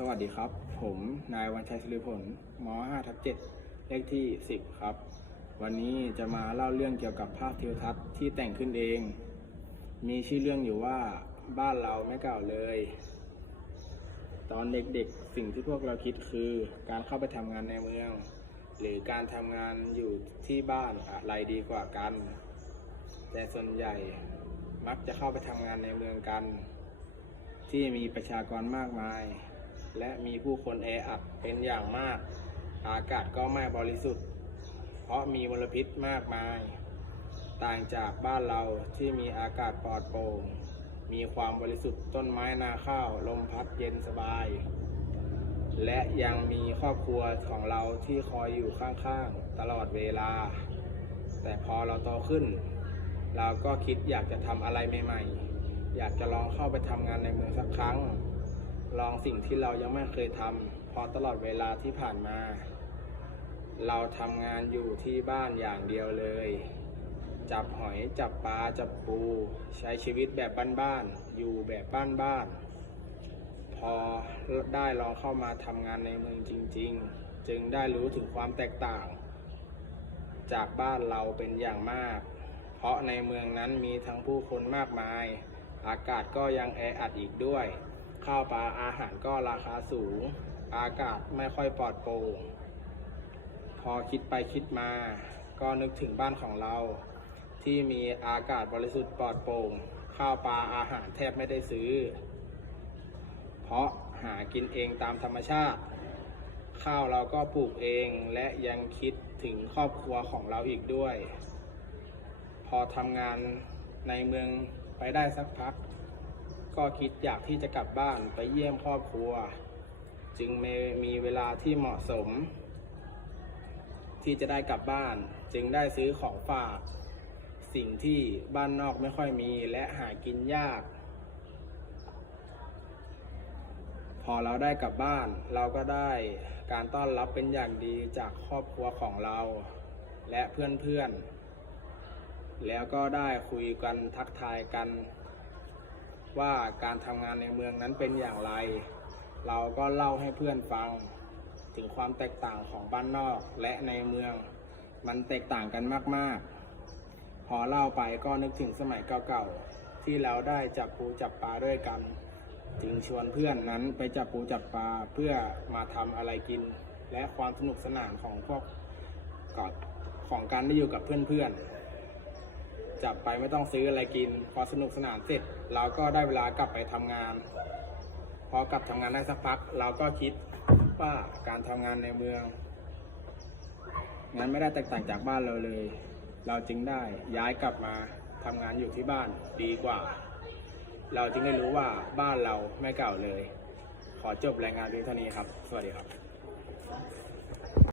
สวัสดีครับ ผมนายวันชัยสุริผลม5ทับ7เลขที่ 10 ครับ วันนี้จะมาเล่าเรื่องเกี่ยวกับภาพทิวทัศน์ที่แต่งขึ้นเอง มีชื่อเรื่องอยู่ว่าบ้านเราไม่เก่าเลย ตอนเด็กๆสิ่งที่พวกเราคิดคือการเข้าไปทำงานในเมือง หรือการทำงานอยู่ที่บ้านอะไรดีกว่ากัน แต่ส่วนใหญ่มักจะเข้าไปทำงานในเมืองกัน ที่มีประชากรมากมาย และมีผู้คนแออัดเป็นอย่างมาก อากาศก็ไม่บริสุทธิ์ เพราะมีมลพิษมากมาย ต่างจากบ้านเราที่มีอากาศปลอดโปร่ง มีความบริสุทธิ์ต้นไม้นาข้าว ลมพัดเย็นสบาย และยังมีครอบครัวของเราที่คอยอยู่ข้างๆ ตลอดเวลา แต่พอเราโตขึ้น เราก็คิดอยากจะทำอะไรใหม่ๆ อยากจะลองเข้าไปทำงานในเมืองสักครั้ง ลองสิ่งที่เรายังไม่เคยทำเพอตลอดเวลาที่ผ่านมา เราทำงานอยู่ที่บ้านอย่างเดียวเลย จับหอยจับปลาจับปู ใช้ชีวิตแบบบ้านๆอยู่แบบบ้านๆพอได้ลองเข้ามาทำงานในเมืองจริง ๆ จึงได้รู้ถึงความแตกต่าง จากบ้านเราเป็นอย่างมาก เพราะในเมืองนั้นมีทั้งผู้คนมากมาย อากาศก็ยังแออัดอีกด้วย ข้าวปลาอาหารก็ราคาสูง อากาศไม่ค่อยปลอดโปร่งพอคิดไปคิดมา ก็นึกถึงบ้านของเรา ที่มีอากาศบริสุทธิ์ปลอดโปร่งข้าวปลาอาหารแทบไม่ได้ซื้อ เพราะหากินเองตามธรรมชาติ ข้าวเราก็ปลูกเองและยังคิดถึงครอบครัวของเราอีกด้วย พอทำงานในเมืองไปได้สักพัก ก็คิดอยากที่จะกลับบ้านไปเยี่ยมครอบครัว จึงมีมีเวลาที่เหมาะสม ที่จะได้กลับบ้าน จึงได้ซื้อของฝาก สิ่งที่บ้านนอกไม่ค่อยมีและหากินยาก พอเราได้กลับบ้าน เราก็ได้การต้อนรับเป็นอย่างดีจากครอบครัวของเรา และเพื่อนๆแล้วก็ได้คุยกันทักทายกัน ว่าการทำงานในเมืองนั้นเป็นอย่างไร เราก็เล่าให้เพื่อนฟัง ถึงความแตกต่างของบ้านนอกและในเมือง มันแตกต่างกันมากๆ พอเล่าไปก็นึกถึงสมัยเก่าๆ ที่เราได้จับปูจับปลาด้วยกัน จึงชวนเพื่อนนั้นไปจับปูจับปลาเพื่อมาทำอะไรกิน และความสนุกสนานของพวกกอดของการได้อยู่กับเพื่อนๆ จับไปไม่ต้องซื้ออะไรกิน พอสนุกสนานเสร็จ เราก็ได้เวลากลับไปทำงาน พอกลับทำงานได้สักพัก เราก็คิดว่าการทำงานในเมืองงั้นไม่ได้แตกต่างจากบ้านเราเลย เราจึงได้ย้ายกลับมาทำงานอยู่ที่บ้านดีกว่า เราจึงได้รู้ว่าบ้านเราไม่เก่าเลย ขอจบรายงานเพียงเท่านี้ครับ สวัสดีครับ